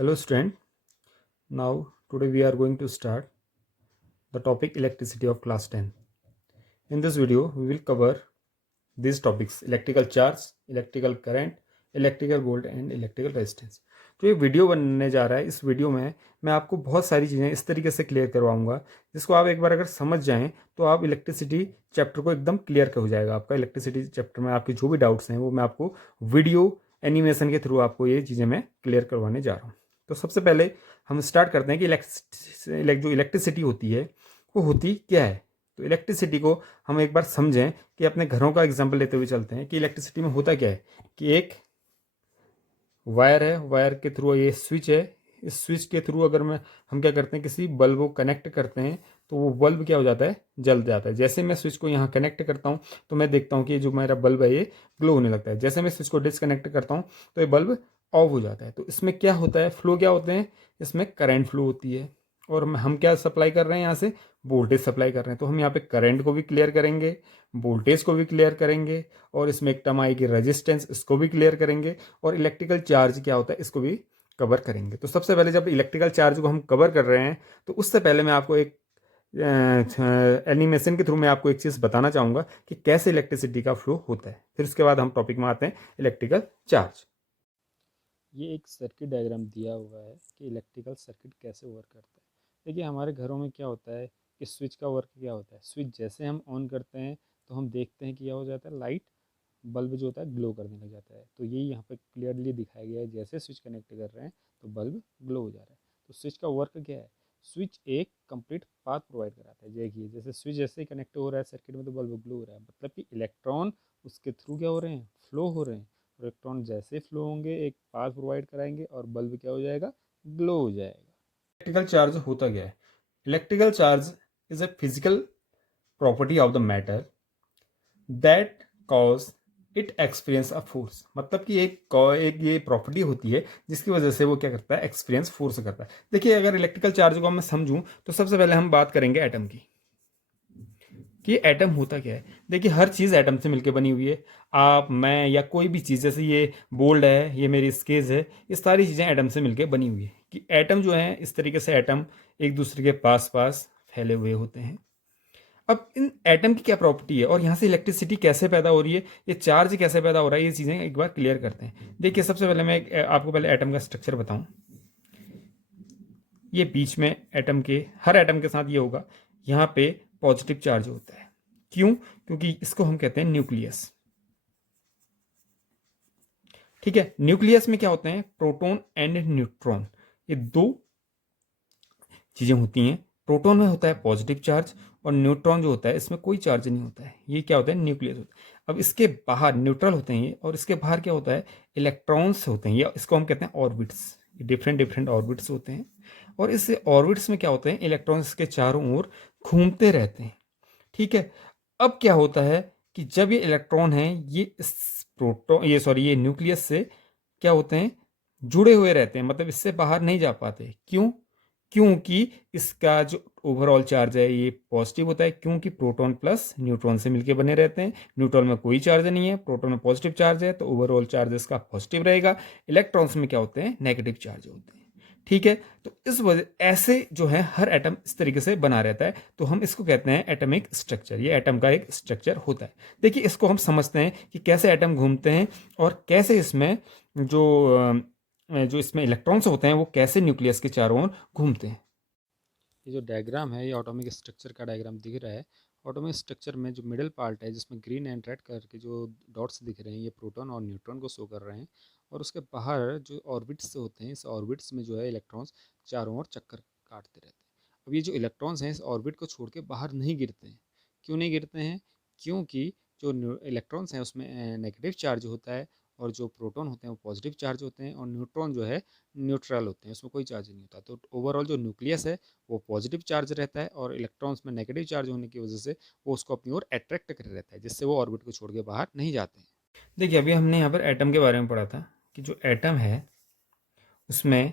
Hello student, now today we are going to start the topic electricity of class 10. In this video we will cover these topics: electrical charge, electrical current, electrical volt and electrical resistance. जो ये video बनने जा रहा है, इस video में मैं आपको बहुत सारी चीज़ें इस तरीके से क्लियर करवाऊंगा जिसको आप एक बार अगर समझ जाएं तो आप इलेक्ट्रिसिटी चैप्टर को एकदम क्लियर हो जाएगा। आपका इलेक्ट्रिसिटी चैप्टर में आपके जो भी डाउट्स हैं वो मैं आपको वीडियो एनिमेशन के थ्रू आपको ये चीज़ें मैं क्लियर करवाने जा रहा हूँ। तो सबसे पहले हम स्टार्ट करते हैं कि जो इलेक्ट्रिसिटी होती है वो होती क्या है। तो इलेक्ट्रिसिटी को हम एक बार समझें कि अपने घरों का एग्जांपल लेते हुए चलते हैं कि इलेक्ट्रिसिटी में होता क्या है कि एक वायर है, वायर के थ्रू ये स्विच है, इस स्विच के थ्रू अगर हम क्या करते हैं किसी बल्ब को कनेक्ट करते हैं तो वो बल्ब क्या हो जाता है, जल जाता है। जैसे मैं स्विच को यहाँ कनेक्ट करता हूँ तो मैं देखता हूँ कि जो मेरा बल्ब है ये ग्लो होने लगता है। जैसे मैं स्विच को डिसकनेक्ट करता हूँ तो ये बल्ब ऑफ हो जाता है। तो इसमें क्या होता है, फ्लो क्या होते हैं, इसमें करंट फ्लो होती है और हम क्या सप्लाई कर रहे हैं, यहाँ से वोल्टेज सप्लाई कर रहे हैं। तो हम यहाँ पे करंट को भी क्लियर करेंगे, वोल्टेज को भी क्लियर करेंगे और इसमें एक टर्म आएगी रेजिस्टेंस, इसको भी क्लियर करेंगे और इलेक्ट्रिकल चार्ज क्या होता है इसको भी कवर करेंगे। तो सबसे पहले जब इलेक्ट्रिकल चार्ज को हम कवर कर रहे हैं तो उससे पहले मैं आपको एक एनिमेशन के थ्रू मैं आपको एक चीज़ बताना चाहूँगा कि कैसे इलेक्ट्रिसिटी का फ्लो होता है। फिर उसके बाद हम टॉपिक में आते हैं इलेक्ट्रिकल चार्ज। ये एक सर्किट डायग्राम दिया हुआ है कि इलेक्ट्रिकल सर्किट कैसे वर्क करता है। देखिए हमारे घरों में क्या होता है कि स्विच का वर्क क्या होता है। स्विच जैसे हम ऑन करते हैं तो हम देखते हैं कि क्या हो जाता है, लाइट बल्ब जो होता है ग्लो करने लग जाता है। तो यही यहाँ पे क्लियरली दिखाया गया है, जैसे स्विच कनेक्ट कर रहे हैं तो बल्ब ग्लो हो जा रहा है। तो स्विच का वर्क क्या है, स्विच एक कंप्लीट पाथ प्रोवाइड कराता है। देखिए जैसे स्विच जैसे ही कनेक्ट हो रहा है सर्किट में तो बल्ब ग्लो हो रहा है, मतलब कि इलेक्ट्रॉन उसके थ्रू क्या हो रहे हैं, फ्लो हो रहे हैं। इलेक्ट्रॉन जैसे फ्लो होंगे एक पाथ प्रोवाइड कराएंगे और बल्ब क्या हो जाएगा, ग्लो हो जाएगा। इलेक्ट्रिकल चार्ज होता क्या है? Electrical charge is a physical property of the matter that cause it experience a force. मतलब कि एक ये प्रॉपर्टी होती है जिसकी वजह से वो क्या करता है, एक्सपीरियंस फोर्स करता है। देखिए अगर इलेक्ट्रिकल चार्ज को मैं समझूं तो सबसे पहले हम बात करेंगे एटम की कि एटम होता क्या है। देखिए हर चीज़ एटम से मिलकर बनी हुई है। आप, मैं या कोई भी चीज़, जैसे ये बोल्ड है, ये मेरी स्केज है, ये सारी चीज़ें एटम से मिलकर बनी हुई है। कि एटम जो है इस तरीके से एटम एक दूसरे के पास पास फैले हुए होते हैं। अब इन एटम की क्या प्रॉपर्टी है और यहाँ से इलेक्ट्रिसिटी कैसे पैदा हो रही है, ये चार्ज कैसे पैदा हो रहा है, ये चीज़ें एक बार क्लियर करते हैं। देखिए सबसे पहले मैं आपको पहले एटम का स्ट्रक्चर बताऊं। ये बीच में एटम के, हर एटम के साथ ये होगा, यहाँ पे पॉजिटिव चार्ज होता है। क्यों? क्योंकि इसको हम कहते हैं न्यूक्लियस। ठीक है, न्यूक्लियस में क्या होते हैं, प्रोटॉन एंड न्यूट्रॉन, ये दो चीजें होती हैं। प्रोटॉन में होता है पॉजिटिव चार्ज और न्यूट्रॉन जो होता है इसमें कोई चार्ज नहीं होता है। ये क्या होता है, न्यूक्लियस होता है। अब इसके बाहर न्यूट्रल होते हैं ये, और इसके बाहर क्या होता है, इलेक्ट्रॉन्स होते हैं। ये इसको हम कहते हैं ऑर्बिट्स। डिफरेंट डिफरेंट ऑर्बिट्स होते हैं और इस ऑर्बिट्स में क्या होते हैं, इलेक्ट्रॉन्स के चारों ओर घूमते रहते हैं। ठीक है, अब क्या होता है कि जब ये इलेक्ट्रॉन है ये इस प्रोटॉन, ये न्यूक्लियस से क्या होते हैं, जुड़े हुए रहते हैं, मतलब इससे बाहर नहीं जा पाते। क्यों? क्योंकि इसका जो ओवरऑल चार्ज है ये पॉजिटिव होता है, क्योंकि प्रोटॉन प्लस न्यूट्रॉन से मिलकर बने रहते हैं। न्यूट्रॉन में कोई चार्ज नहीं है, प्रोटॉन में पॉजिटिव चार्ज है, तो ओवरऑल चार्ज इसका पॉजिटिव रहेगा। इलेक्ट्रॉन्स में क्या होते हैं, नेगेटिव चार्ज होते हैं। ठीक है, तो इस वजह ऐसे जो है हर एटम इस तरीके से बना रहता है, तो हम इसको कहते हैं एटॉमिक स्ट्रक्चर। ये एटम का एक स्ट्रक्चर होता है। देखिए इसको हम समझते हैं कि कैसे एटम घूमते हैं और कैसे इसमें जो इसमें इलेक्ट्रॉन्स होते हैं वो कैसे न्यूक्लियस के चारों ओर घूमते हैं। ये जो डायग्राम है ये ऑटोमिक स्ट्रक्चर का डायग्राम दिख रहा है। ऑटोमिक स्ट्रक्चर में जो मिडिल पार्ट है जिसमें ग्रीन एंड रेड कलर के जो डॉट्स दिख रहे हैं ये प्रोटॉन और न्यूट्रॉन को शो कर रहे हैं। और उसके बाहर जो ऑर्बिट्स होते हैं, इस ऑर्बिट्स में जो है इलेक्ट्रॉन्स चारों ओर चक्कर काटते रहते हैं। अब ये जो इलेक्ट्रॉन्स हैं इस ऑर्बिट को छोड़ के बाहर नहीं गिरते हैं। क्यों नहीं गिरते हैं? क्योंकि जो इलेक्ट्रॉन्स हैं उसमें नेगेटिव चार्ज होता है और जो प्रोटॉन होते हैं वो पॉजिटिव चार्ज होते हैं और न्यूट्रॉन जो है न्यूट्रल होते हैं, उसमें कोई चार्ज नहीं होता। तो ओवरऑल जो न्यूक्लियस है वो पॉजिटिव चार्ज रहता है और इलेक्ट्रॉन्स में नेगेटिव चार्ज होने की वजह से वो उसको अपनी ओर अट्रैक्ट कर रहता है, जिससे वो ऑर्बिट को छोड़ के बाहर नहीं जाते हैं। देखिए अभी हमने यहाँ पर एटम के बारे में पढ़ा था कि जो एटम है उसमें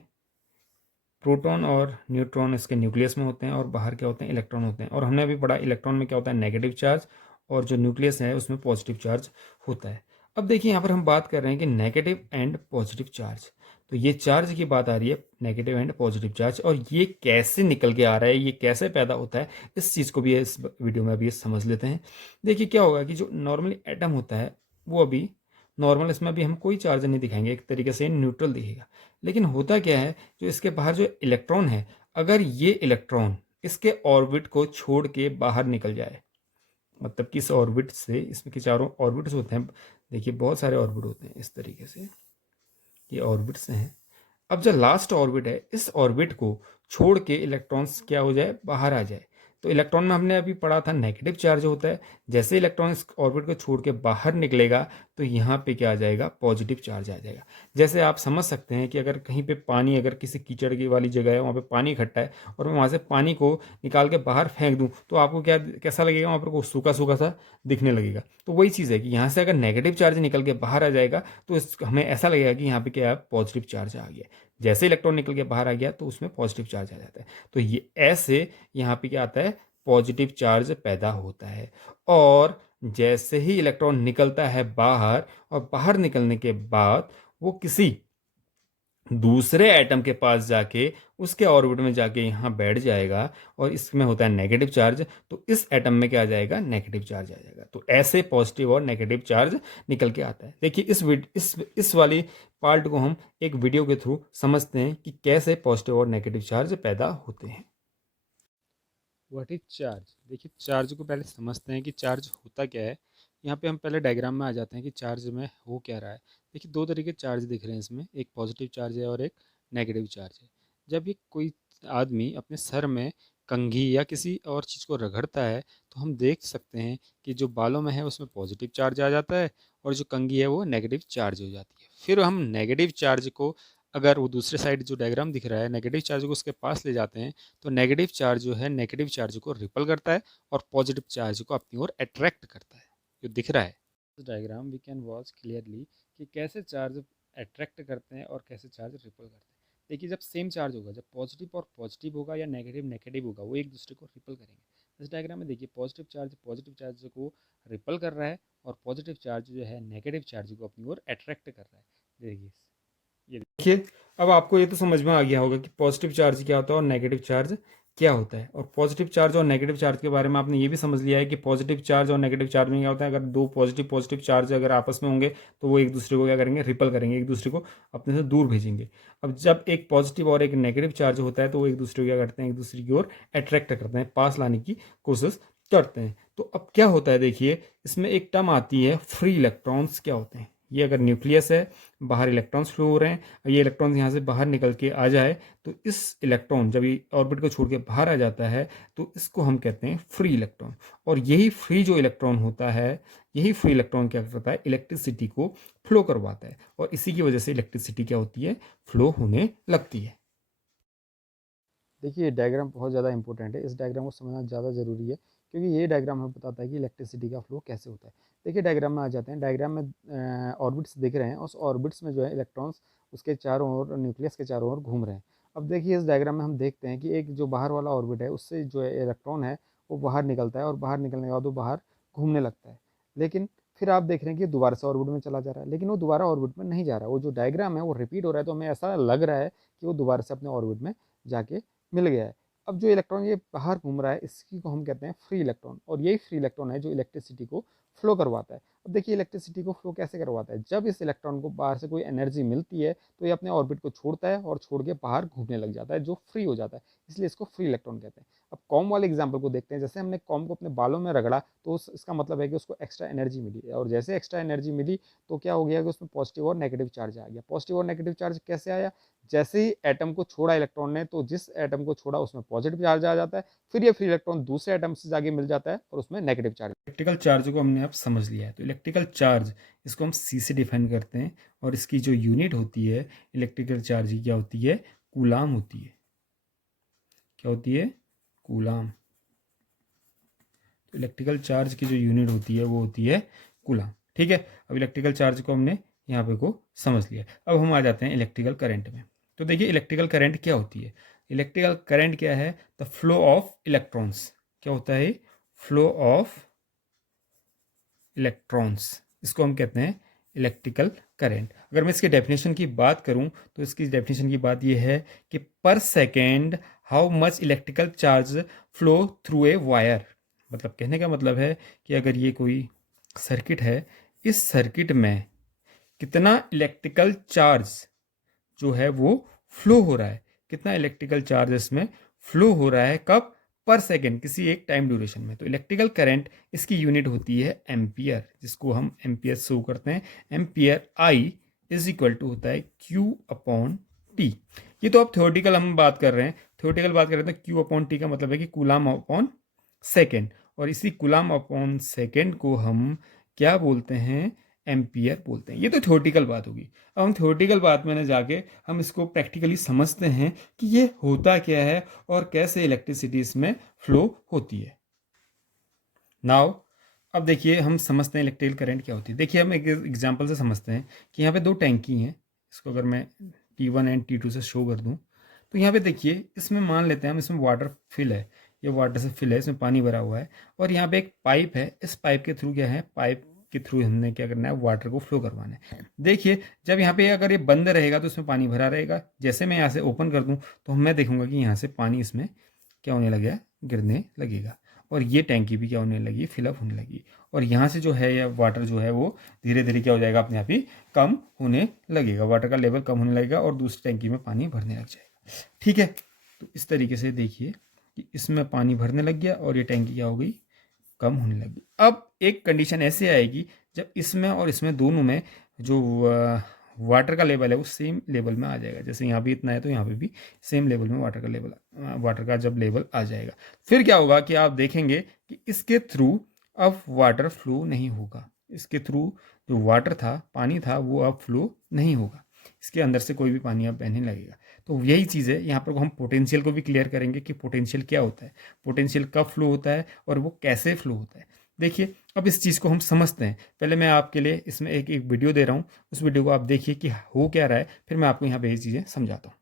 प्रोटॉन और न्यूट्रॉन इसके न्यूक्लियस में होते हैं और बाहर क्या होते हैं, इलेक्ट्रॉन होते हैं। और हमने अभी पढ़ा इलेक्ट्रॉन में क्या होता है, नेगेटिव चार्ज, और जो न्यूक्लियस है उसमें पॉजिटिव चार्ज होता है। अब देखिए यहाँ पर हम बात कर रहे हैं कि नेगेटिव एंड पॉजिटिव चार्ज। तो ये चार्ज की बात आ रही है, नेगेटिव एंड पॉजिटिव चार्ज, और ये कैसे निकल के आ रहा है, ये कैसे पैदा होता है, इस चीज़ को भी इस वीडियो में अभी समझ लेते हैं। देखिए क्या होगा कि जो नॉर्मली एटम होता है वो अभी नॉर्मल, इसमें अभी हम कोई चार्ज नहीं दिखाएंगे, एक तरीके से न्यूट्रल दिखेगा। लेकिन होता क्या है, जो इसके बाहर जो इलेक्ट्रॉन है, अगर ये इलेक्ट्रॉन इसके ऑर्बिट को छोड़ के बाहर निकल जाए, मतलब कि इस ऑर्बिट से, इसमें के चारों ऑर्बिट्स होते हैं, देखिए बहुत सारे ऑर्बिट होते हैं इस तरीके से, ये ऑर्बिट्स हैं। अब जो लास्ट ऑर्बिट है, इस ऑर्बिट को छोड़ के इलेक्ट्रॉन्स क्या हो जाए, बाहर आ जाए। तो इलेक्ट्रॉन में हमने अभी पढ़ा था नेगेटिव चार्ज होता है, जैसे इलेक्ट्रॉन इस ऑर्बिट को छोड़ के बाहर निकलेगा तो यहाँ पे क्या आ जाएगा, पॉजिटिव चार्ज आ जाएगा। जैसे आप समझ सकते हैं कि अगर कहीं पे पानी, अगर किसी कीचड़ की वाली जगह है, वहाँ पे पानी इकट्ठा है और मैं वहाँ से पानी को निकाल के बाहर फेंक दूँ, तो आपको क्या कैसा लगेगा, वहाँ पर को सूखा सूखा सा दिखने लगेगा। तो वही चीज़ है कि यहाँ से अगर नेगेटिव चार्ज निकल के बाहर आ जाएगा तो हमें ऐसा लगेगा कि यहाँ पे क्या है, पॉजिटिव चार्ज आ गया। जैसे इलेक्ट्रॉन निकल के बाहर आ गया तो उसमें पॉजिटिव चार्ज आ जाता है। तो ये ऐसे यहाँ पे क्या आता है, पॉजिटिव चार्ज पैदा होता है। और जैसे ही इलेक्ट्रॉन निकलता है बाहर, और बाहर निकलने के बाद वो किसी दूसरे एटम के पास जाके उसके ऑर्बिट में जाके यहाँ बैठ जाएगा, और इसमें होता है नेगेटिव चार्ज, तो इस एटम में क्या आ जाएगा, नेगेटिव चार्ज आ जाएगा। तो ऐसे पॉजिटिव और नेगेटिव चार्ज निकल के आता है। देखिए इस वाली पार्ट को हम एक वीडियो के थ्रू समझते हैं कि कैसे पॉजिटिव और नेगेटिव चार्ज पैदा होते हैं। What is charge? देखिए चार्ज को पहले समझते हैं कि चार्ज होता क्या है। यहाँ पे हम पहले डायग्राम में आ जाते हैं कि चार्ज में हो क्या रहा है। देखिए दो तरीके के चार्ज दिख रहे हैं इसमें, एक पॉजिटिव चार्ज है और एक नेगेटिव चार्ज है। जब ये कोई आदमी अपने सर में कंघी या किसी और चीज़ को रगड़ता है तो हम देख सकते हैं कि जो बालों में है उसमें पॉजिटिव चार्ज आ जाता है और जो कंघी है वो नेगेटिव चार्ज हो जाती है। फिर हम नेगेटिव चार्ज को, अगर वो दूसरे साइड जो डायग्राम दिख रहा है, नेगेटिव चार्ज को उसके पास ले जाते हैं तो नेगेटिव चार्ज जो है नेगेटिव चार्ज को रिपल करता है और पॉजिटिव चार्ज को अपनी ओर अट्रैक्ट करता है, जो दिख रहा है। इस diagram we can watch clearly कि कैसे चार्ज अट्रैक्ट करते हैं और कैसे चार्ज रिपल करते हैं। देखिए जब सेम चार्ज होगा, जब पॉजिटिव और पॉजिटिव होगा या नेगेटिव नेगेटिव होगा, वो एक दूसरे को रिपल करेंगे। इस डायग्राम में देखिए पॉजिटिव चार्ज को रिपल कर रहा है और पॉजिटिव चार्ज जो है नेगेटिव चार्ज को अपनी ओर अट्रैक्ट कर रहा है। देखिए ये देखिए अब आपको ये तो समझ में आ गया होगा कि पॉजिटिव चार्ज क्या होता है और नेगेटिव चार्ज क्या होता है। और पॉजिटिव चार्ज और नेगेटिव चार्ज के बारे में आपने ये भी समझ लिया है कि पॉजिटिव चार्ज और नेगेटिव चार्ज में क्या होता है, अगर दो पॉजिटिव पॉजिटिव चार्ज अगर आपस में होंगे तो वो एक दूसरे को क्या करेंगे, रिपल करेंगे, एक दूसरे को अपने से दूर भेजेंगे। अब जब एक पॉजिटिव और एक नेगेटिव चार्ज होता है तो वो एक दूसरे को क्या करते हैं, एक दूसरे की ओर अट्रैक्ट करते हैं, पास लाने की कोशिश करते हैं। तो अब क्या होता है, देखिए इसमें एक टर्म आती है फ्री इलेक्ट्रॉन्स। क्या होते हैं, ये अगर न्यूक्लियस है, बाहर इलेक्ट्रॉन्स फ्लो हो रहे हैं, ये इलेक्ट्रॉन यहाँ से बाहर निकल के आ जाए, तो इस इलेक्ट्रॉन जब ये ऑर्बिट को छोड़ के बाहर आ जाता है तो इसको हम कहते हैं फ्री इलेक्ट्रॉन। और यही फ्री जो इलेक्ट्रॉन होता है, यही फ्री इलेक्ट्रॉन क्या करता है, इलेक्ट्रिसिटी को फ्लो करवाता है, और इसी की वजह से इलेक्ट्रिसिटी क्या होती है, फ्लो होने लगती है। देखिए ये डायग्राम बहुत ज़्यादा इंपॉर्टेंट है, इस डायग्राम को समझना ज़्यादा ज़रूरी है क्योंकि ये डायग्राम हमें बताता है कि इलेक्ट्रिसिटी का फ्लो कैसे होता है। देखिए डायग्राम में आ जाते हैं, डायग्राम में ऑर्बिट्स दिख रहे हैं, उस ऑर्बिट्स में जो है इलेक्ट्रॉन्स उसके चारों ओर, न्यूक्लियस के चारों ओर घूम रहे हैं। अब देखिए इस डायग्राम में हम देखते हैं कि एक जो बाहर वाला ऑर्बिट है उससे जो है इलेक्ट्रॉन है वो बाहर निकलता है और बाहर निकलने के बाद वो बाहर घूमने लगता है। लेकिन फिर आप देख रहे हैं कि दोबारा से ऑर्बिट में चला जा रहा है, लेकिन वो दोबारा ऑर्बिट में नहीं जा रहा है, वो जो डायग्राम है वो रिपीट हो रहा है, तो हमें ऐसा लग रहा है कि वो दोबारा से अपने ऑर्बिट में जाके मिल गया है। अब जो इलेक्ट्रॉन ये बाहर घूम रहा है इसी को हम कहते हैं फ्री इलेक्ट्रॉन, और यही फ्री इलेक्ट्रॉन है जो इलेक्ट्रिसिटी को फ्लो करवाता है। अब देखिए इलेक्ट्रिसिटी को फ्लो कैसे करवाता है, जब इस इलेक्ट्रॉन को बाहर से कोई एनर्जी मिलती है तो ये अपने ऑर्बिट को छोड़ता है और छोड़ के बाहर घूमने लग जाता है, जो फ्री हो जाता है, इसलिए इसको फ्री इलेक्ट्रॉन कहते हैं। अब कॉम वाले एग्जाम्पल को देखते हैं, जैसे हमने कॉम को अपने बालों में रगड़ा तो इसका मतलब है कि उसको एक्स्ट्रा एनर्जी मिली, और जैसे एक्स्ट्रा एनर्जी मिली तो क्या हो गया कि उसमें पॉजिटिव और नेगेटिव चार्ज आ गया। पॉजिटिव और नेगेटिव चार्ज कैसे आया, जैसे ही एटम को छोड़ा इलेक्ट्रॉन ने, तो जिस एटम को छोड़ा उसमें पॉजिटिव चार्ज आ जाता है, फिर ये फ्री इलेक्ट्रॉन दूसरे एटम से जाके मिल जाता है और उसमें नेगेटिव चार्ज। इलेक्ट्रिकल चार्ज को हमने अब समझ लिया है। तो इलेक्ट्रिकल चार्ज, इसको हम सी से डिफाइन करते हैं, और इसकी जो यूनिट होती है इलेक्ट्रिकल चार्ज की क्या होती है, कूलाम होती है। क्या होती है, कूलाम। तो इलेक्ट्रिकल चार्ज की जो यूनिट होती है वो होती है कूलाम। ठीक है, अब इलेक्ट्रिकल चार्ज को हमने यहाँ पे को समझ लिया। अब हम आ जाते हैं इलेक्ट्रिकल करंट में। तो देखिए इलेक्ट्रिकल करंट क्या होती है, इलेक्ट्रिकल करंट क्या है, द फ्लो ऑफ इलेक्ट्रॉन्स। क्या होता है, फ्लो ऑफ इलेक्ट्रॉन्स, इसको हम कहते हैं इलेक्ट्रिकल करंट। अगर मैं इसके डेफिनेशन की बात करूं तो इसकी डेफिनेशन की बात यह है कि पर second how much electrical charge flow through a wire. मतलब कहने का मतलब है कि अगर ये कोई सर्किट है, इस सर्किट में कितना इलेक्ट्रिकल चार्ज जो है वो फ्लो हो रहा है, कितना इलेक्ट्रिकल चार्ज इसमें फ्लो हो रहा है, कब, पर सेकेंड, किसी एक टाइम ड्यूरेशन में। तो इलेक्ट्रिकल करंट इसकी यूनिट होती है एम्पियर, जिसको हम एम्पियर शो करते हैं। Ampere I is equal to होता है क्यू अपॉन टी। ये तो अब थ्योरेटिकल हम बात कर रहे हैं, थ्योरेटिकल बात कर रहे हैं तो क्यू अपॉन टी का मतलब है कि कूलाम अपॉन सेकेंड, और इसी कूलाम अपॉन सेकेंड को हम क्या बोलते हैं, एम्पियर बोलते हैं। ये तो थ्योरेटिकल बात होगी। अब हम थ्योरेटिकल बात में ना जाके हम इसको प्रैक्टिकली समझते हैं कि ये होता क्या है और कैसे इलेक्ट्रिसिटी इसमें फ्लो होती है। नाउ अब देखिए हम समझते हैं इलेक्ट्रिकल करंट क्या होती है। देखिए हम एक एग्जांपल से समझते हैं कि यहाँ पे दो टैंकी हैं। इसको अगर मैं T1 एंड T2 से शो कर दूं तो यहाँ पे देखिए इसमें मान लेते हैं हम, इसमें वाटर फिल है, ये वाटर से फिल है, इसमें पानी भरा हुआ है, और यहाँ पे एक पाइप है। इस पाइप के थ्रू क्या है, पाइप के थ्रू हमने क्या करना है, वाटर को फ्लो करवाना है। देखिए जब यहाँ पे अगर ये बंद रहेगा तो इसमें पानी भरा रहेगा। जैसे मैं यहाँ से ओपन कर दूं तो मैं देखूंगा कि यहाँ से पानी इसमें क्या होने लगेगा, गिरने लगेगा, और ये टैंकी भी क्या होने लगी, फिलअप होने लगी, और यहाँ से जो है या वाटर जो है वो धीरे धीरे क्या हो जाएगा, अपने आप ही कम होने लगेगा, वाटर का लेवल कम होने लगेगा और दूसरी टैंकी में पानी भरने लग जाएगा। ठीक है, तो इस तरीके से देखिए कि इसमें पानी भरने लग गया और ये टैंकी क्या हो गई, कम होने लगी। अब एक कंडीशन ऐसे आएगी जब इसमें और इसमें दोनों में जो वाटर का लेवल है वो सेम लेवल में आ जाएगा। जैसे यहाँ भी इतना है तो यहाँ पे भी सेम लेवल में वाटर का लेवल, वाटर का जब लेवल आ जाएगा, फिर क्या होगा कि आप देखेंगे कि इसके थ्रू अब वाटर फ्लो नहीं होगा। इसके थ्रू जो वाटर था, पानी था, वो अब फ्लो नहीं होगा, इसके अंदर से कोई भी पानी अब बहने लगेगा। तो यही चीज़ है, यहाँ पर हम पोटेंशियल को भी क्लियर करेंगे कि पोटेंशियल क्या होता है, पोटेंशियल कब फ्लो होता है और वो कैसे फ्लो होता है। देखिए अब इस चीज़ को हम समझते हैं। पहले मैं आपके लिए इसमें एक वीडियो दे रहा हूँ, उस वीडियो को आप देखिए कि हो क्या रहा है, फिर मैं आपको यहाँ पे ये चीज़ें समझाता हूँ।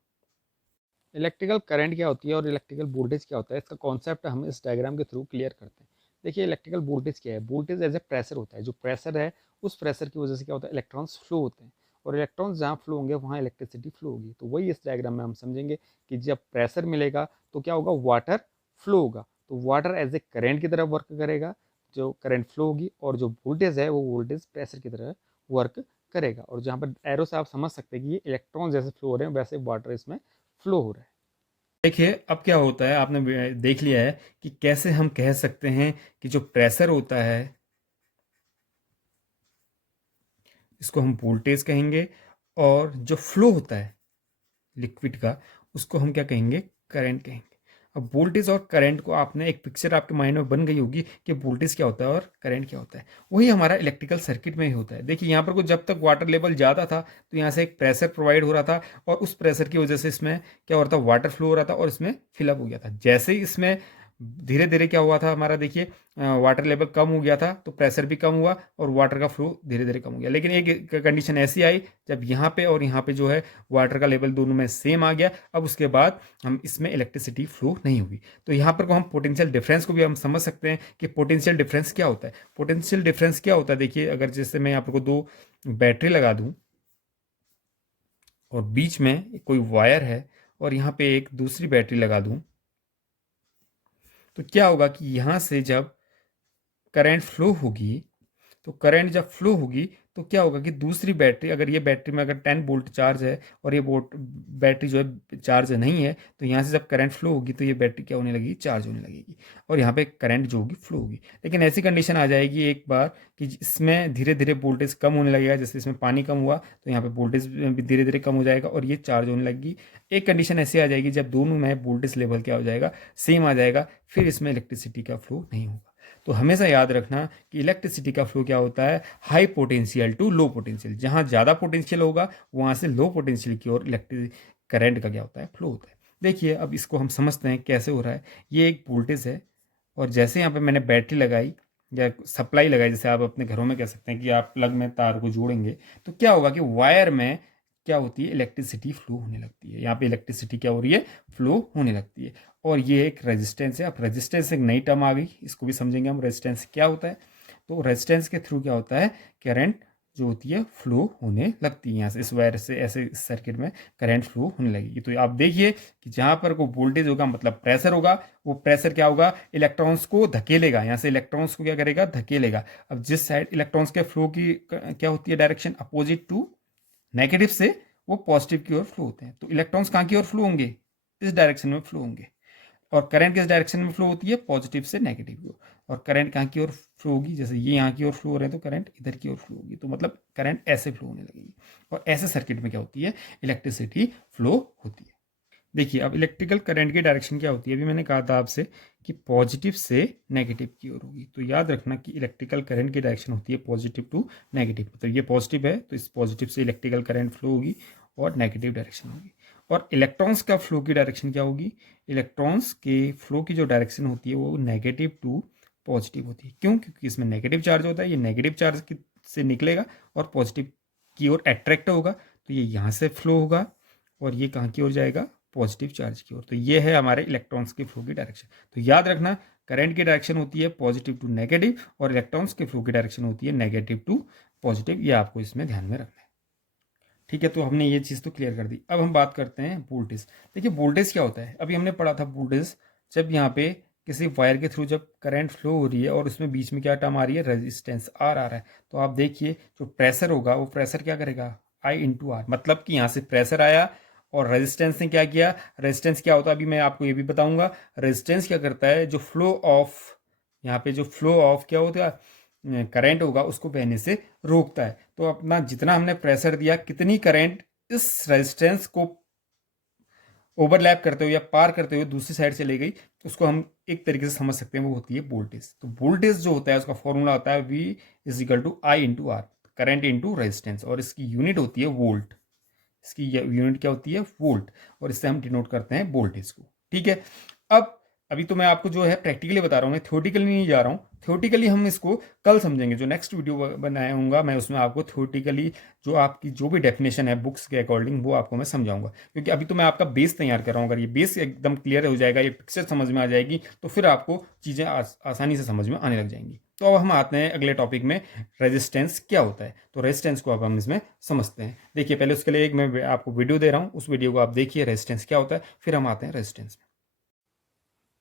इलेक्ट्रिकल करंट क्या होती है और इलेक्ट्रिकल वोल्टेज क्या होता है, इसका कॉन्सेप्ट हम इस डायग्राम के थ्रू क्लियर करते हैं। देखिए इलेक्ट्रिकल वोल्टेज क्या है, वोल्टेज एज ए प्रेशर होता है। जो प्रेशर है उस प्रेशर की वजह से क्या होता है, इलेक्ट्रॉन्स फ्लो होते हैं, और इलेक्ट्रॉन्स जहाँ फ्लो होंगे वहाँ इलेक्ट्रिसिटी फ्लो होगी। तो वही इस डायग्राम में हम समझेंगे कि जब प्रेशर मिलेगा तो क्या होगा, वाटर फ्लो होगा, तो वाटर एज ए करेंट की तरह वर्क करेगा, जो करंट फ्लो होगी, और जो वोल्टेज है वो वोल्टेज प्रेशर की तरह वर्क करेगा। और जहाँ पर एरो से आप समझ सकते हैं कि ये इलेक्ट्रॉन जैसे फ्लो हो रहे हैं वैसे वाटर इसमें फ्लो हो रहा है। देखिए अब क्या होता है, आपने देख लिया है कि कैसे हम कह सकते हैं कि जो प्रेशर होता है इसको हम वोल्टेज कहेंगे, और जो फ्लो होता है लिक्विड का उसको हम क्या कहेंगे, करंट कहेंगे। अब वोल्टेज और करंट को आपने एक पिक्चर आपके माइंड में बन गई होगी कि वोल्टेज क्या होता है और करंट क्या होता है। वही हमारा इलेक्ट्रिकल सर्किट में ही होता है। देखिए यहाँ पर को जब तक वाटर लेवल ज़्यादा था तो यहाँ से एक प्रेशर प्रोवाइड हो रहा था, और उस प्रेशर की वजह से इसमें क्या हो रहा था, वाटर फ्लो हो रहा था और इसमें फिलअप हो गया था। जैसे ही इसमें धीरे धीरे क्या हुआ था हमारा, देखिए वाटर लेवल कम हो गया था तो प्रेशर भी कम हुआ और वाटर का फ्लो धीरे धीरे कम हो गया। लेकिन एक कंडीशन ऐसी आई जब यहाँ पे और यहाँ पे जो है वाटर का लेवल दोनों में सेम आ गया, अब उसके बाद हम इसमें इलेक्ट्रिसिटी फ्लो नहीं होगी। तो यहाँ पर को हम पोटेंशियल डिफरेंस को भी हम समझ सकते हैं कि पोटेंशियल डिफरेंस क्या होता है। पोटेंशियल डिफरेंस क्या होता है, देखिए अगर जैसे मैं यहाँ पर को दो बैटरी लगा दूँ और बीच में कोई वायर है और यहाँ पे एक दूसरी बैटरी लगा दूँ, तो क्या होगा कि यहाँ से जब करंट फ्लो होगी, तो करंट जब फ्लो होगी तो क्या होगा कि दूसरी बैटरी, अगर ये बैटरी में अगर 10 वोल्ट चार्ज है और ये बैटरी जो है चार्ज नहीं है, तो यहाँ से जब करंट फ्लो होगी तो ये बैटरी क्या होने लगेगी, चार्ज होने लगेगी, और यहाँ पे करंट जो होगी फ्लो होगी। लेकिन ऐसी कंडीशन आ जाएगी एक बार कि इसमें धीरे धीरे वोल्टेज कम होने लगेगा। जैसे इसमें पानी कम हुआ तो यहाँ पे वोल्टेज भी धीरे धीरे कम हो जाएगा और ये चार्ज होने लगेगी। एक कंडीशन ऐसी आ जाएगी जब दोनों में वोल्टेज लेवल क्या हो जाएगा, सेम आ जाएगा, फिर इसमें इलेक्ट्रिसिटी का फ्लो नहीं होगा। तो हमेशा याद रखना कि इलेक्ट्रिसिटी का फ्लो क्या होता है, high potential to low potential. जहाँ ज़्यादा पोटेंशियल होगा वहाँ से लो पोटेंशियल की ओर इलेक्ट्रिक करंट का क्या होता है, फ्लो होता है। देखिए अब इसको हम समझते हैं कैसे हो रहा है। ये एक वोल्टेज है और जैसे यहाँ पे मैंने बैटरी लगाई या सप्लाई लगाई, जैसे आप अपने घरों में कह सकते हैं कि आप प्लग में तार को जोड़ेंगे, तो क्या होगा कि वायर में क्या होती है, इलेक्ट्रिसिटी फ्लो होने लगती है। यहाँ पे इलेक्ट्रिसिटी क्या हो रही है, फ्लो होने लगती है। और ये एक रेजिस्टेंस है। अब रेजिस्टेंस एक नई टर्म आ गई, इसको भी समझेंगे हम, रेजिस्टेंस क्या होता है। तो रेजिस्टेंस के थ्रू क्या होता है, करंट जो होती है फ्लो होने लगती है। यहाँ से इस वायर से ऐसे इस सर्किट में करंट फ्लो होने लगेगी। तो आप देखिए कि जहाँ पर को वोल्टेज होगा मतलब प्रेशर होगा, वो प्रेशर क्या होगा, इलेक्ट्रॉन्स को धकेलेगा। यहाँ से इलेक्ट्रॉन्स को क्या करेगा, धकेलेगा। अब जिस साइड इलेक्ट्रॉन्स के फ्लो की क्या होती है डायरेक्शन, अपोजिट टू नेगेटिव से वो पॉजिटिव की ओर फ्लो होते हैं। तो इलेक्ट्रॉन्स कहाँ की ओर फ्लो होंगे, इस डायरेक्शन में फ्लो होंगे। और करंट किस डायरेक्शन में फ्लो होती है, पॉजिटिव से नेगेटिव की ओर। और करंट कहाँ की ओर फ्लो होगी, जैसे ये यहाँ की ओर फ्लो हो रहे हैं तो करंट इधर की ओर फ्लो होगी। तो मतलब करंट ऐसे फ्लो होने लगेगी। और ऐसे सर्किट में क्या होती है, इलेक्ट्रिसिटी फ्लो होती है। देखिए अब इलेक्ट्रिकल करंट की डायरेक्शन क्या होती है, अभी मैंने कहा था आपसे कि पॉजिटिव से नेगेटिव की ओर होगी। तो याद रखना कि इलेक्ट्रिकल करंट की डायरेक्शन होती है पॉजिटिव टू नेगेटिव। मतलब ये पॉजिटिव है तो इस पॉजिटिव से इलेक्ट्रिकल करंट फ्लो होगी और नेगेटिव डायरेक्शन होगी। और इलेक्ट्रॉन्स का फ्लो की डायरेक्शन क्या होगी, इलेक्ट्रॉन्स के फ्लो की जो डायरेक्शन होती है वो नेगेटिव टू पॉजिटिव होती है। क्यों, क्योंकि इसमें नेगेटिव चार्ज होता है, ये नेगेटिव चार्ज से निकलेगा और पॉजिटिव की ओर अट्रैक्ट होगा। तो ये यहाँ से फ्लो होगा और ये कहाँ की ओर जाएगा, पॉजिटिव चार्ज की ओर। तो ये है हमारे इलेक्ट्रॉन्स के फ्लो की डायरेक्शन। तो याद रखना करंट की डायरेक्शन होती है पॉजिटिव टू नेगेटिव और इलेक्ट्रॉन्स के फ्लो की डायरेक्शन होती है नेगेटिव टू पॉजिटिव। ये आपको इसमें ध्यान में रखना है। ठीक है, तो हमने ये चीज़ तो क्लियर कर दी। अब हम बात करते हैं वोल्टेज। देखिए वोल्टेज क्या होता है, अभी हमने पढ़ा था वोल्टेज जब यहाँ पे किसी वायर के थ्रू जब करंट फ्लो हो रही है और उसमें बीच में क्या टर्म आ रही है, रेजिस्टेंस आर आ रहा है। तो आप देखिए जो प्रेशर होगा वो प्रेशर क्या करेगा, आई इंटू आर। मतलब कि यहाँ से प्रेशर आया और रेजिस्टेंस ने क्या किया, रेजिस्टेंस क्या होता है अभी मैं आपको ये भी बताऊंगा। रेजिस्टेंस क्या करता है, जो फ्लो ऑफ, यहाँ पे जो फ्लो ऑफ क्या होता है, करंट होगा उसको बहने से रोकता है। तो अपना जितना हमने प्रेशर दिया, कितनी करंट इस रेजिस्टेंस को ओवरलैप करते हुए या पार करते हुए दूसरी साइड चली गई, उसको हम एक तरीके से समझ सकते हैं, वो होती है वोल्टेज। तो वोल्टेज जो होता है उसका फॉर्मूला होता है V is equal to I into R, current into resistance, और इसकी यूनिट होती है वोल्ट। इसकी यूनिट क्या होती है, वोल्ट। और इससे हम डिनोट करते हैं वोल्टेज को। ठीक है, अब अभी तो मैं आपको जो है प्रैक्टिकली बता रहा हूँ, मैं थ्योरेटिकली नहीं जा रहा हूँ। थ्योरेटिकली हम इसको कल समझेंगे, जो नेक्स्ट वीडियो बनाऊंगा मैं उसमें आपको थ्योरेटिकली जो आपकी जो भी डेफिनेशन है बुक्स के अकॉर्डिंग वो आपको मैं समझाऊंगा। क्योंकि अभी तो मैं आपका बेस तैयार कर रहा हूँ। अगर ये बेस एकदम क्लियर हो जाएगा, ये पिक्चर समझ में आ जाएगी, तो फिर आपको चीज़ें आसानी से समझ में आने लग जाएंगी। तो अब हम आते हैं अगले टॉपिक में, रेजिस्टेंस क्या होता है। तो रेजिस्टेंस को अब हम इसमें समझते हैं। देखिए पहले उसके लिए एक मैं आपको वीडियो दे रहा हूँ, उस वीडियो को आप देखिए, रेजिस्टेंस क्या होता है, फिर हम आते हैं रेजिस्टेंस में।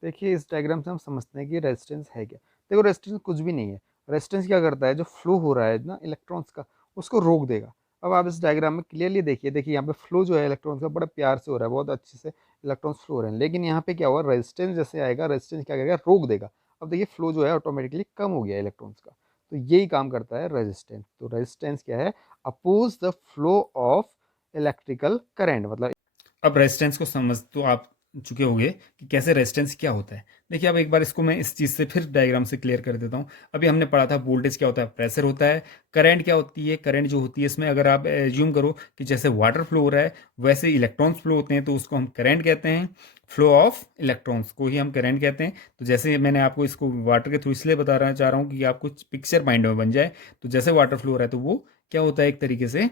देखिए इस डायग्राम से हम समझते हैं कि रेजिस्टेंस है क्या। देखो रेजिस्टेंस कुछ भी नहीं है। रेजिस्टेंस क्या करता है, जो फ्लो हो रहा है ना इलेक्ट्रॉन्स का, उसको रोक देगा। अब आप इस डायग्राम में क्लियरली देखिए, देखिए यहाँ पे फ्लो जो है इलेक्ट्रॉन्स का बड़ा प्यार से हो रहा है, बहुत अच्छे से इलेक्ट्रॉन्स फ्लो हो रहे हैं। लेकिन यहाँ पे क्या हुआ, रेजिस्टेंस जैसे आएगा, रेजिस्टेंस क्या करेगा, रोक देगा। अब देखिए फ्लो जो है ऑटोमेटिकली कम हो गया इलेक्ट्रॉन्स का। तो यही काम करता है रेजिस्टेंस। तो रेजिस्टेंस क्या है, oppose the flow of electrical current. मतलब अब रेजिस्टेंस को समझ तो आप चुके होंगे कि कैसे रेजिस्टेंस क्या होता है। देखिए अब एक बार इसको मैं इस चीज़ से फिर डायग्राम से क्लियर कर देता हूँ। अभी हमने पढ़ा था वोल्टेज क्या होता है, प्रेशर होता है। करंट क्या होती है, करंट जो होती है इसमें अगर आप एज्यूम करो कि जैसे वाटर फ्लो हो रहा है वैसे इलेक्ट्रॉन्स फ्लो होते हैं, तो उसको हम करंट कहते हैं। फ्लो ऑफ इलेक्ट्रॉन्स को ही हम करंट कहते हैं। तो जैसे मैंने आपको इसको वाटर के थ्रू इसलिए बता चाह रहा हूँ कि आपको पिक्चर माइंड में बन जाए। तो जैसे वाटर फ्लो हो रहा है तो वो क्या होता है, एक तरीके से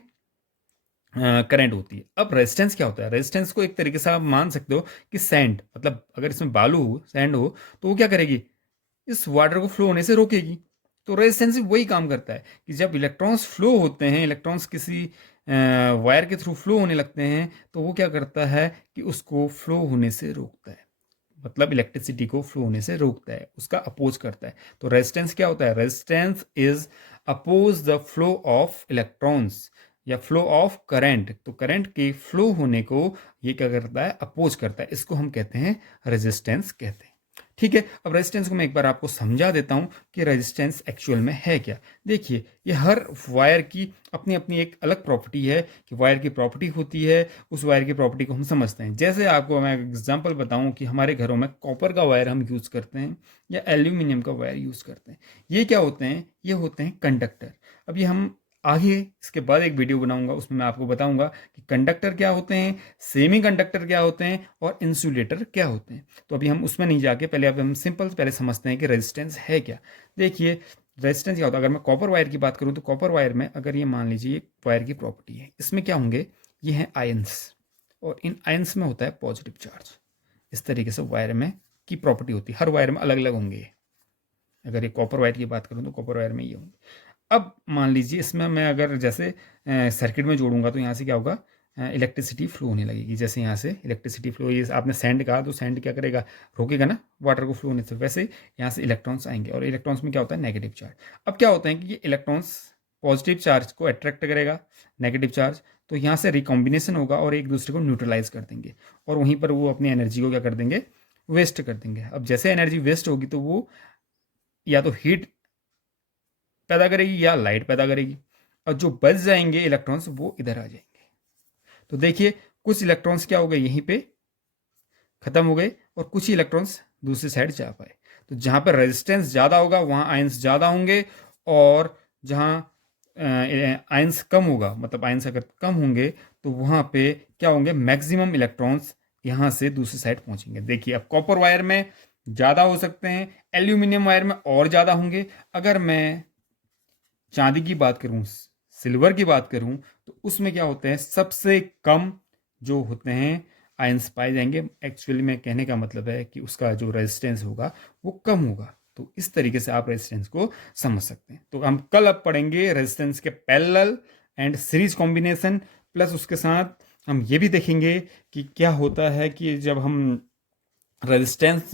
करंट होती है। अब रेजिस्टेंस क्या होता है, रेजिस्टेंस को एक तरीके से आप मान सकते हो कि सैंड, मतलब अगर इसमें बालू हो, सैंड हो, तो वो क्या करेगी, इस वाटर को फ्लो होने से रोकेगी। तो रेजिस्टेंस वही काम करता है कि जब इलेक्ट्रॉन्स फ्लो होते हैं, इलेक्ट्रॉन्स किसी वायर के थ्रू फ्लो होने लगते हैं, तो वो क्या करता है कि उसको फ्लो होने से रोकता है। मतलब इलेक्ट्रिसिटी को फ्लो होने से रोकता है, उसका अपोज करता है। तो रेजिस्टेंस क्या होता है, resistance is oppose the flow of electrons या फ्लो ऑफ करंट। तो करंट के फ्लो होने को ये क्या करता है, अपोज करता है। इसको हम कहते हैं रेजिस्टेंस कहते हैं। ठीक है, अब रेजिस्टेंस को मैं एक बार आपको समझा देता हूं कि रेजिस्टेंस एक्चुअल में है क्या। देखिए ये हर वायर की अपनी अपनी एक अलग प्रॉपर्टी है कि वायर की प्रॉपर्टी होती है, उस वायर की प्रॉपर्टी को हम समझते हैं। जैसे आपको मैं एग्जांपल बताऊं कि हमारे घरों में कॉपर का वायर हम यूज़ करते हैं या एल्यूमिनियम का वायर यूज़ करते हैं। ये क्या होते हैं, ये होते हैं कंडक्टर। अभी हम आगे इसके बाद एक वीडियो बनाऊंगा, उसमें मैं आपको बताऊंगा कि कंडक्टर क्या होते हैं, सेमी कंडक्टर क्या होते हैं और इंसुलेटर क्या होते हैं। तो अभी हम उसमें नहीं जाके पहले अब हम सिंपल पहले समझते हैं कि रेजिस्टेंस है क्या। देखिए रेजिस्टेंस क्या होता है, अगर मैं कॉपर वायर की बात करूं तो कॉपर वायर में अगर ये मान लीजिए वायर की प्रॉपर्टी है, इसमें क्या होंगे, ये हैं आयंस, और इन आयंस में होता है पॉजिटिव चार्ज। इस तरीके से वायर में की प्रॉपर्टी होती है, हर वायर में अलग अलग होंगे। अगर ये कॉपर वायर की बात करूं तो कॉपर वायर में ये होंगे। अब मान लीजिए इसमें मैं अगर जैसे सर्किट में जोड़ूंगा तो यहाँ से क्या होगा, इलेक्ट्रिसिटी फ्लो होने लगेगी। जैसे यहाँ से इलेक्ट्रिसिटी फ्लो, ये आपने सैंड कहा तो सैंड क्या करेगा, रोकेगा ना वाटर को फ्लो होने से। वैसे यहाँ से इलेक्ट्रॉन्स आएंगे और इलेक्ट्रॉन्स में क्या होता है, नेगेटिव चार्ज। अब क्या होता है कि ये इलेक्ट्रॉन्स पॉजिटिव चार्ज को अट्रैक्ट करेगा, नेगेटिव चार्ज, तो यहाँ से रिकॉम्बिनेशन होगा और एक दूसरे को न्यूट्रलाइज कर देंगे और वहीं पर वो अपनी एनर्जी को क्या कर देंगे, वेस्ट कर देंगे। अब जैसे एनर्जी वेस्ट होगी तो वो या तो हीट पैदा करेगी या लाइट पैदा करेगी, और जो बच जाएंगे इलेक्ट्रॉन्स वो इधर आ जाएंगे। तो देखिए कुछ इलेक्ट्रॉन्स क्या हो गए, यहीं पे खत्म हो गए और कुछ ही इलेक्ट्रॉन्स दूसरी साइड जा पाए। तो जहां पर रेजिस्टेंस ज़्यादा होगा वहां आयंस ज़्यादा होंगे, और जहां आयंस कम होगा, मतलब आयंस अगर कम होंगे तो वहां पे क्या होंगे, मैक्सिमम इलेक्ट्रॉन्स यहां से दूसरी साइड पहुंचेंगे। देखिए अब कॉपर वायर में ज़्यादा हो सकते हैं, एल्यूमिनियम वायर में और ज़्यादा होंगे। अगर मैं चांदी की बात करूं, सिल्वर की बात करूं, तो उसमें क्या होते हैं, सबसे कम जो होते हैं आयंस पाए जाएंगे। एक्चुअली में कहने का मतलब है कि उसका जो रेजिस्टेंस होगा वो कम होगा। तो इस तरीके से आप रेजिस्टेंस को समझ सकते हैं। तो हम कल अब पढ़ेंगे रेजिस्टेंस के parallel and series combination, plus उसके साथ हम ये भी देखेंगे कि क्या होता है कि जब हम रेजिस्टेंस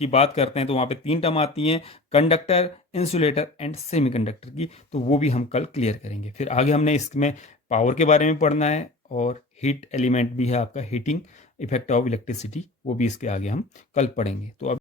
की बात करते हैं तो वहाँ पे 3 टर्म आती हैं, कंडक्टर, इंसुलेटर एंड सेमीकंडक्टर की। तो वो भी हम कल क्लियर करेंगे। फिर आगे हमने इसमें पावर के बारे में पढ़ना है और हीट एलिमेंट भी है आपका, हीटिंग इफेक्ट ऑफ इलेक्ट्रिसिटी, वो भी इसके आगे हम कल पढ़ेंगे। तो अब